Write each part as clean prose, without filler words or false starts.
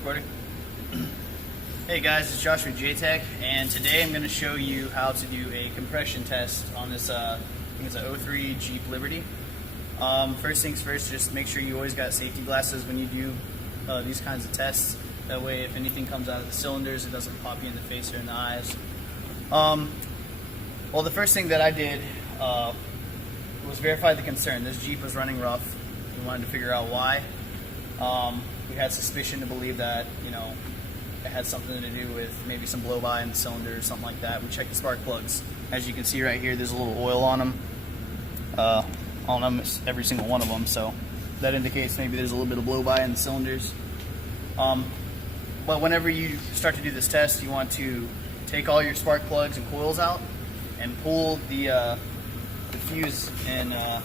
Recording. Hey guys, it's Josh from JTech, and today I'm going to show you how to do a compression test on this, I think it's an 03 Jeep Liberty. First things first, just make sure you always got safety glasses when you do these kinds of tests. That way if anything comes out of the cylinders, it doesn't pop you in the face or in the eyes. Well, the first thing that I did was verify the concern. This Jeep was running rough. We wanted to figure out why. We had suspicion to believe that, you know, it had something to do with maybe some blow-by in the cylinder or something like that. We checked the spark plugs. As you can see right here, there's a little oil on them. On almost every single one of them, so that indicates maybe there's a little bit of blow-by in the cylinders. But whenever you start to do this test, you want to take all your spark plugs and coils out and pull the fuse and the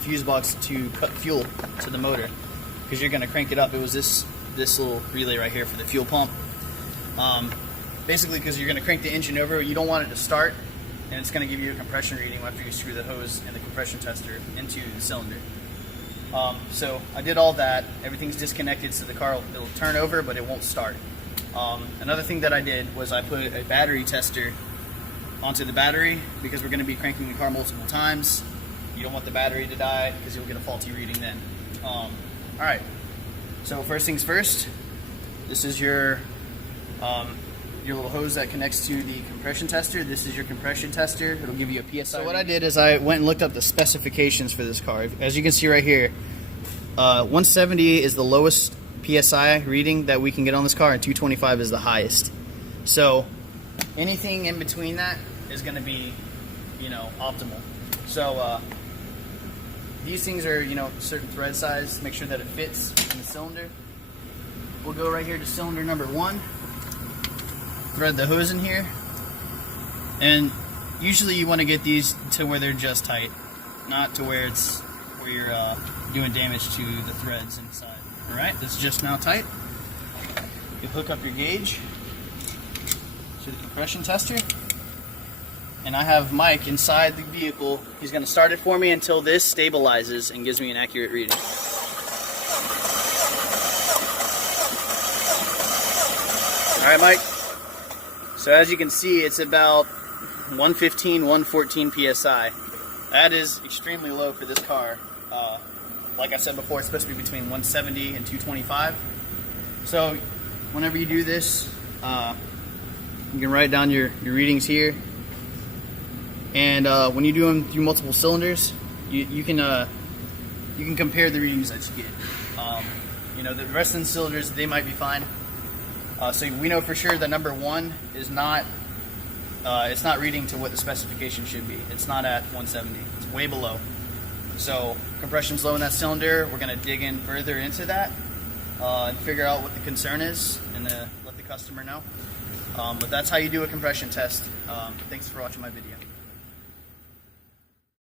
fuse box to cut fuel to the motor, because you're going to crank it up. It was this little relay right here for the fuel pump. Basically, because you're going to crank the engine over, you don't want it to start, and it's going to give you a compression reading after you screw the hose and the compression tester into the cylinder. So I did all that. Everything's disconnected, so the car it'll turn over, but it won't start. Another thing that I did was I put a battery tester onto the battery, because we're going to be cranking the car multiple times. You don't want the battery to die, because you'll get a faulty reading then. Alright, so first things first, this is your little hose that connects to the compression tester. This is your compression tester. It'll give you a PSI. So what I did is I went and looked up the specifications for this car. As you can see right here, 170 is the lowest PSI reading that we can get on this car, and 225 is the highest. So anything in between that is going to be, you know, optimal. So these things are, you know, certain thread size. Make sure that it fits in the cylinder. We'll go right here to cylinder number 1. Thread the hose in here, and usually you want to get these to where they're just tight, not to where you're doing damage to the threads inside. All right, it's just now tight. You hook up your gauge to the compression tester. And I have Mike inside the vehicle. He's going to start it for me until this stabilizes and gives me an accurate reading. Alright, Mike. So as you can see, it's about 115, 114 PSI. That is extremely low for this car. Like I said before, it's supposed to be between 170 and 225. So whenever you do this, you can write down your readings here. And when you do them through multiple cylinders, you can compare the readings that you get. You know, the rest of the cylinders, they might be fine. So we know for sure that number 1 is not, it's not reading to what the specification should be. It's not at 170. It's way below. So compression's low in that cylinder. We're going to dig in further into that and figure out what the concern is, and let the customer know. But that's how you do a compression test. Thanks for watching my video.